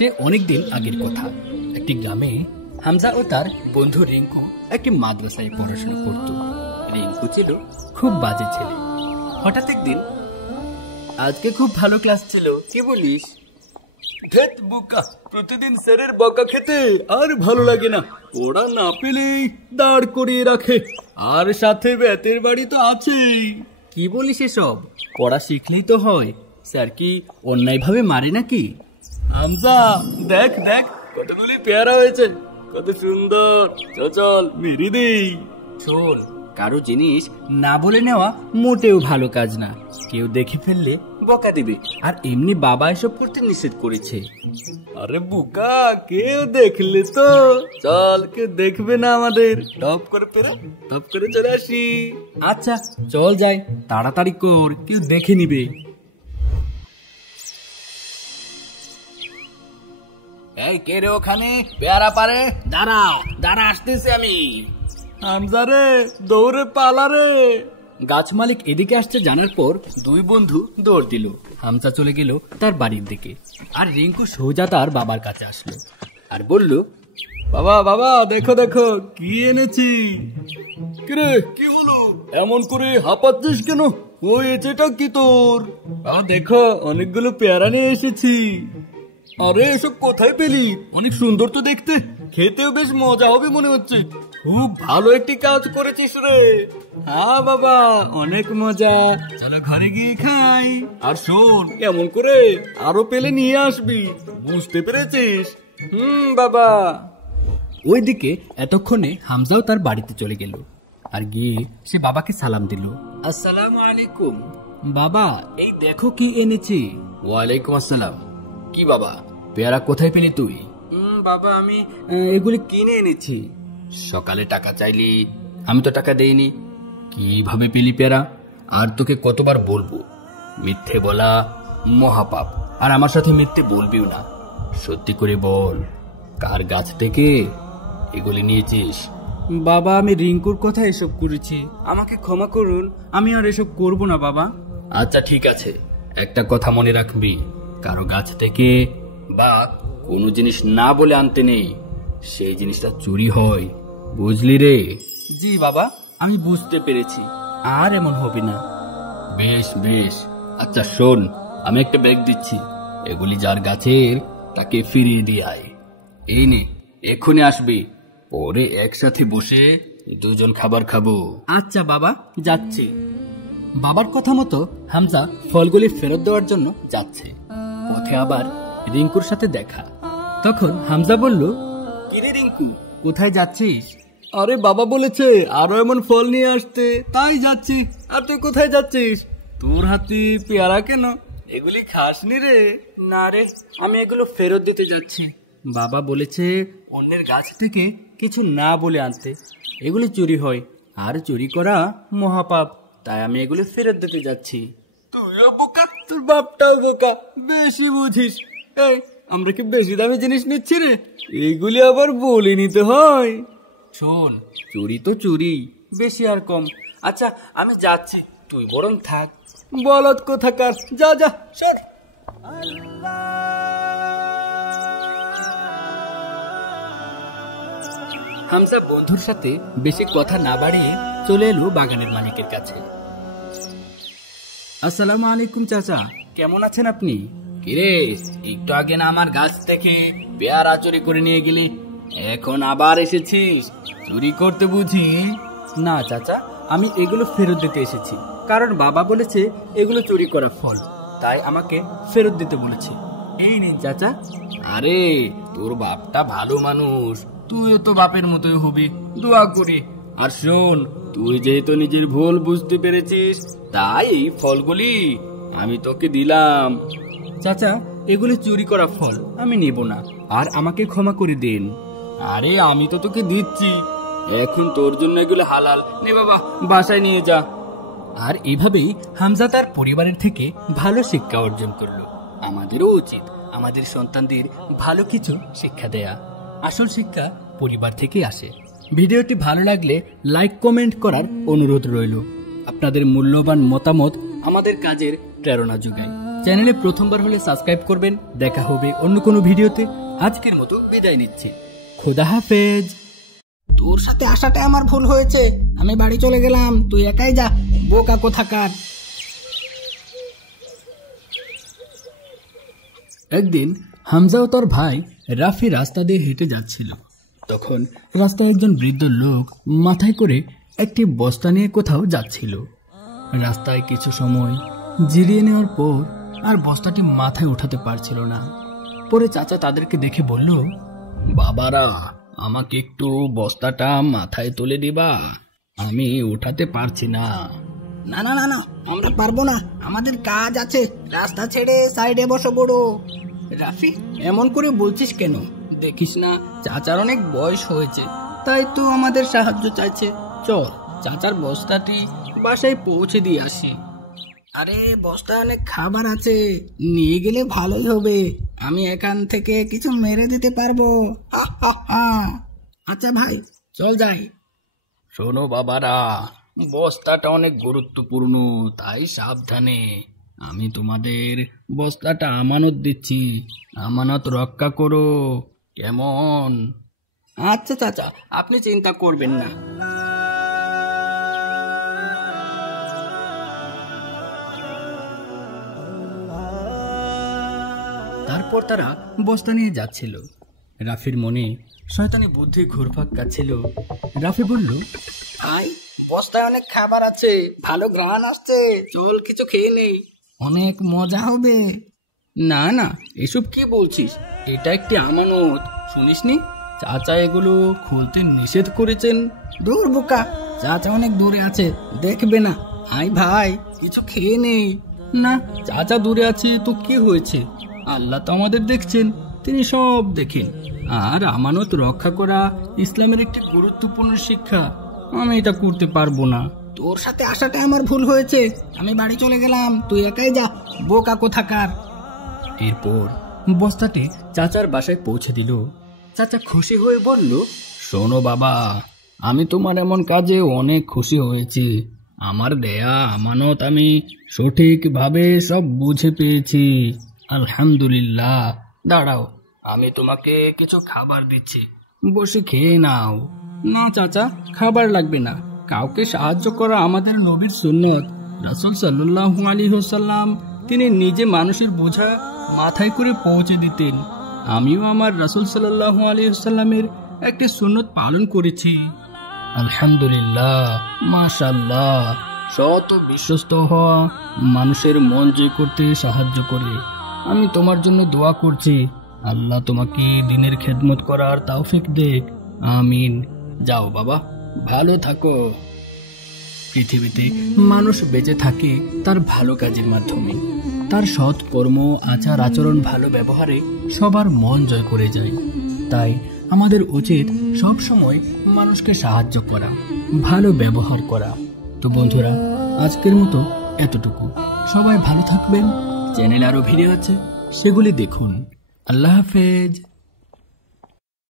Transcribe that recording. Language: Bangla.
সে অনেকদিন আগের কথা। একটি গ্রামে হামজা ও তার বন্ধু রিঙ্কু একটি মাদ্রাসায় পড়াশোনা করত। রিঙ্কু ছিল খুব বাজে ছেলে। হঠাৎ একদিন, আজকে খুব ভালো ক্লাস ছিল, কি বলিস? ধ্যাৎ বোকা, প্রতিদিন স্যারের বকা খেতে আর ভালো লাগে না। পড়া না পেলেই দাঁড় করিয়ে রাখে, আর সাথে বেতের বাড়ি তো আছেই। কি বলিস এসব? পড়া শিখলেই তো হয়। স্যার কি অন্যায়ভাবে মারে নাকি? হামজা, দেখ দেখ কতগুলি পেয়ারা হয়েছে, কত সুন্দর। চল মেরে দেই। শোন, কারো জিনিস না বলে নেওয়া মোটেও ভালো কাজ না। কেউ দেখে ফেললে বকা দিবে, আর এমনি বাবা এসব করতে নিষেধ করেছে। আরে বোকা, কেউ দেখলে তো? চল, কেউ দেখবে না আমাদের। টপ করে পেরা, টপ করে চলে আসি। আচ্ছা চল যাই, তাড়াতাড়ি কর, কেউ দেখে নিবে। এই কে রে ওখানে? পেয়ারা পারে, দাঁড়া দাঁড়া, আসতেছি আমি। হামজা রে, দৌড়ে পালা রে। গাছ মালিক এদিকে আসছে জানার পর দুই বন্ধু দৌড় দিল। হামজা চলে গেল তার বাড়ির দিকে, আর রিঙ্কু সোজা তার বাবার কাছে আসলো আর বলল, বাবা বাবা, দেখো দেখো কি এনেছি। কিরে, কি হলো? এমন করে হাঁপাচ্ছিস কেন? হয়েছেটা কি তোর? বাবা দেখো, অনেকগুলো পেয়ারা নিয়ে এসেছি। আরে এসব কোথায় পেলি? অনেক সুন্দর তো দেখতে, খেতেও বেশ মজা হবে মনে হচ্ছে। খুব ভালো একটি কাজ করেছিস রে। হ্যাঁ বাবা, অনেক মজা। চলো ঘরে গিয়ে খাই। আর শোন, এমন করে আরো পেলে নিয়ে আসবি, বুঝতে পেরেছিস? বাবা। ওইদিকে এতক্ষণে হামজাও তার বাড়িতে চলে গেল, আর গিয়ে সে বাবাকে সালাম দিল। আসসালামু আলাইকুম। বাবা, এই দেখো কি এনেছি। ওয়ালাইকুম আসসালাম। কি বাবা, পেয়ারা কোথায় পেলি তুই? বাবা, আমি এগুলি কিনে এনেছি। সকালে টাকা চাইলি, আমি তো টাকা দেইনি। কিভাবে পেলি পেয়ারা? আর তোকে কতবার বলবো, মিথ্যে বলা মহাপাপ, আর আমার সাথে মিথ্যে বলবিও না। সত্যি করে বল, কার গাছ থেকে এগুলি নিয়েছিস? বাবা, আমি রিঙ্কুর কথা এসব করেছি, আমাকে ক্ষমা করুন, আমি আর এসব করব না বাবা। আচ্ছা ঠিক আছে, একটা কথা মনে রাখবি, কারো গাছ থেকে বা কোনো জিনিস না বলে আনতে নেই, সেই জিনিসটা চুরি হয়, বুঝলি রে? জি বাবা, আমি বুঝতে পেরেছি, আর এমন হবে না। বেশ বেশ। আচ্ছা শোন, আমি একটা ব্যাগ দিচ্ছি, এগুলি যার গাছের তাকে ফিরিয়ে দিয়ে আয়। এই নে, এক্ষুনি আসবি, পরে একসাথে বসে দুজন খাবার খাবো। আচ্ছা বাবা, যাচ্ছি। বাবার কথা মতো হামজা ফলগুলি ফেরত দেওয়ার জন্য যাচ্ছে। পথে আবার রিঙ্কুর সাথে দেখা। তখন হামজা বলল, কিরে রিঙ্কু, কোথায় যাচ্ছিস? আরে বাবা বলেছে আরো এমন ফল নিয়ে আসতে, তাই যাচ্ছি। আর তুই কোথায় যাচ্ছিস? তোর হাতে পেয়ারা কেন? এগুলি খাসনি রে? না রে, আমি এগুলো ফেরত দিতে যাচ্ছি। বাবা বলেছে অন্যের গাছ থেকে কিছু না বলে আনতে, এগুলি চুরি হয়, আর চুরি করা মহাপাপ, তাই আমি এগুলি ফেরত দিতে যাচ্ছি। তুইও বোকা, তোর বাপটাও বোকা, বেশি বুঝিস। এই, আমরা কি বেশি দামি জিনিস নিচ্ছি রে? এইগুলি আবার বলে নিতে হয়। শোন, চুরি তো চুরি, বেশি আর কম। আচ্ছা আমি যাচ্ছি, তুই বরং থাক। বলদ কোথাকার, যা যা, সর। হামজা বন্ধুর সাথে বেশি কথা না বাড়িয়ে চলে এলো বাগানের মালিকের কাছে। আসসালামু আলাইকুম চাচা, কেমন আছেন আপনি? কিরে, একটু আগে না আমার গাছ থেকে পেয়ারা চুরি করে নিয়ে গেলি, এখন আবার এসেছিস চুরি করতে বুঝি? না চাচা, আমি এগুলো ফেরত দিতে এসেছি, কারণ বাবা বলেছে এগুলো চুরি করা ফল, তাই আমাকে ফেরত দিতে বলেছে। এই নিন চাচা। আরে তোর বাপটা ভালো মানুষ, তুইও তো বাপের মতোই হবি, দোয়া করি। আর শোন, তুই যেহেতু নিজের ভুল বুঝতে পেরেছিস, তাই এই ফলগুলি আমি তোকে দিলাম। চাচা, এগুলি চুরি করা ফল, আমি নেব না, আর আমাকে ক্ষমা করে দিন। আরে আমি তো তোকে দিচ্ছি, এখন তোর জন্য এগুলো হালাল, নে বাবা, বাসায় নিয়ে যা। আর এভাবেই হামজা তার পরিবারের থেকে ভালো শিক্ষা অর্জন করলো। আমাদেরও উচিত আমাদের সন্তানদের ভালো কিছু শিক্ষা দেয়া। আসল শিক্ষা পরিবার থেকে আসে। ভিডিওটি ভালো লাগলে লাইক কমেন্ট করার অনুরোধ রইল। আপনাদের মূল্যবান মতামত আমাদের কাজের প্রেরণা যোগায়। চ্যানেলে প্রথমবার হলে সাবস্ক্রাইব করবেন। দেখা হবে অন্য কোনো ভিডিওতে। আজকের মতো বিদায় নিচ্ছি। খোদা হাফেজ। তোর সাথে আসাটা আমার ভুল হয়েছে, আমি বাড়ি চলে গেলাম, তুই একাই যা, বোকা কোথাকার। একদিন হামজা ও তার ভাই রাফি রাস্তা দিয়ে হেঁটে যাচ্ছিল। তখন রাস্তায় একজন বৃদ্ধ লোক মাথায় করে একটি বস্তা নিয়ে কোথাও যাচ্ছিল। রাস্তায় কিছু সময় জিরিয়ে নেওয়ার পর আর বস্তাটি মাথায় ওঠাতে পারছিল না। পরে চাচা তাদেরকে দেখে বলল, বাবারা, আমাকে একটু বস্তাটা মাথায় তুলে দিবা, আমি উঠাতে পারছি না। না না না না, আমরা পারবো না, আমাদের কাজ আছে, রাস্তা ছেড়ে সাইডে বসো বড়। রাফি, এমন করে বলছিস কেন? দেখিস না চাচার অনেক বয়স হয়েছে, তাই তো আমাদের সাহায্য চাইছে। চল চাচার বস্তাটি বাসায় পৌঁছে দিয়ে আসি। আরে বস্তায় অনেক খাবার আছে, নিয়ে গেলে ভালোই হবে, আমি এখান থেকে কিছু মেরে দিতে পারবো। আচ্ছা ভাই, চল যাই। শোনো বাবারা, বস্তাটা অনেক গুরুত্বপূর্ণ, তাই সাবধানে। আমি তোমাদের বস্তাটা আমানত দিচ্ছি, আমানত রক্ষা করো, কেমন? আচ্ছা চাচা, আপনি চিন্তা করবেন না। তারপর তারা বস্তা নিয়ে যাচ্ছিল। রাফির মনে শয়তানি বুদ্ধি ঘুরপাক খাচ্ছিল। রাফি বলল, ভাই, বস্তায় অনেক খাবার আছে, ভালো ঘ্রাণ আসছে, চল কিছু খেয়ে নেই, অনেক মজা হবে। না না, এসব কি বলছিস? এটা একটি আমানত, শুনিসনি? চাচা এগুলো খুলতে নিষেধ করেছেন। দূর বোকা, চাচা অনেক দূরে আছে, দেখবে না। আয় ভাই, কিছু খেয়ে নেই। না, চাচা দূরে আছে তো কি হয়েছে? আল্লাহ তো আমাদের দেখছেন, তিনি সব দেখেন। আর আমানত রক্ষা করা ইসলামের একটি গুরুত্বপূর্ণ শিক্ষা, আমি এটা করতে পারবো না। তোর সাথে আসাটা আমার ভুল হয়েছে, আমি বাড়ি চলে গেলাম, তুই একাই যা, বোকা কোথাকার। এরপর বস্তাটি চাচার বাসায় পৌঁছে দিল। চাচা খুশি হয়ে বলল, শোনো বাবা, আমি তোমার এমন কাজে অনেক খুশি হয়েছি। আমার দেয়া আমানত আমি সঠিকভাবে সব বুঝে পেয়েছি, আলহামদুলিল্লাহ। দাঁড়াও, আমি তোমাকে কিছু খাবার দিচ্ছি, বসে খেয়ে নাও। না চাচা, খাবার লাগবে না, কাউকে সাহায্য করা আমাদের নবীর সুন্নত। রাসূল সাল্লাল্লাহু আলাইহি ওয়াসাল্লাম তিনি নিজে মানুষের বোঝা মাথায় করে পৌঁছে দিতেন। আমিও আমার রাসূল সাল্লাল্লাহু আলাইহি ওয়াসাল্লামের একটি সুন্নত পালন করেছি। আলহামদুলিল্লাহ, মাশাআল্লাহ। সৎ ও বিশ্বস্ত হওয়া মানুষের মন জয় করতে সাহায্য করে। আমি তোমার জন্য দোয়া করছি, আল্লাহ তোমাকে দ্বীনের খেদমত করার তৌফিক দেক, আমিন। যাও বাবা, ভালো থাকো। পৃথিবীতে মানুষ বেঁচে থাকে তার ভালো কাজের মাধ্যমে। তার সৎ কর্ম, আচার আচরণ, ভালো ব্যবহারে সবার মন জয় করে যায়। তাই আমাদের উচিত সব সময় মানুষকে সাহায্য করা, ভালো ব্যবহার করা। তো বন্ধুরা, আজকের মতো এতটুকু। সবাই ভালো থাকবেন। চ্যানেলে আরো ভিডিও আছে, সেগুলি দেখুন। আল্লাহ হাফেজ।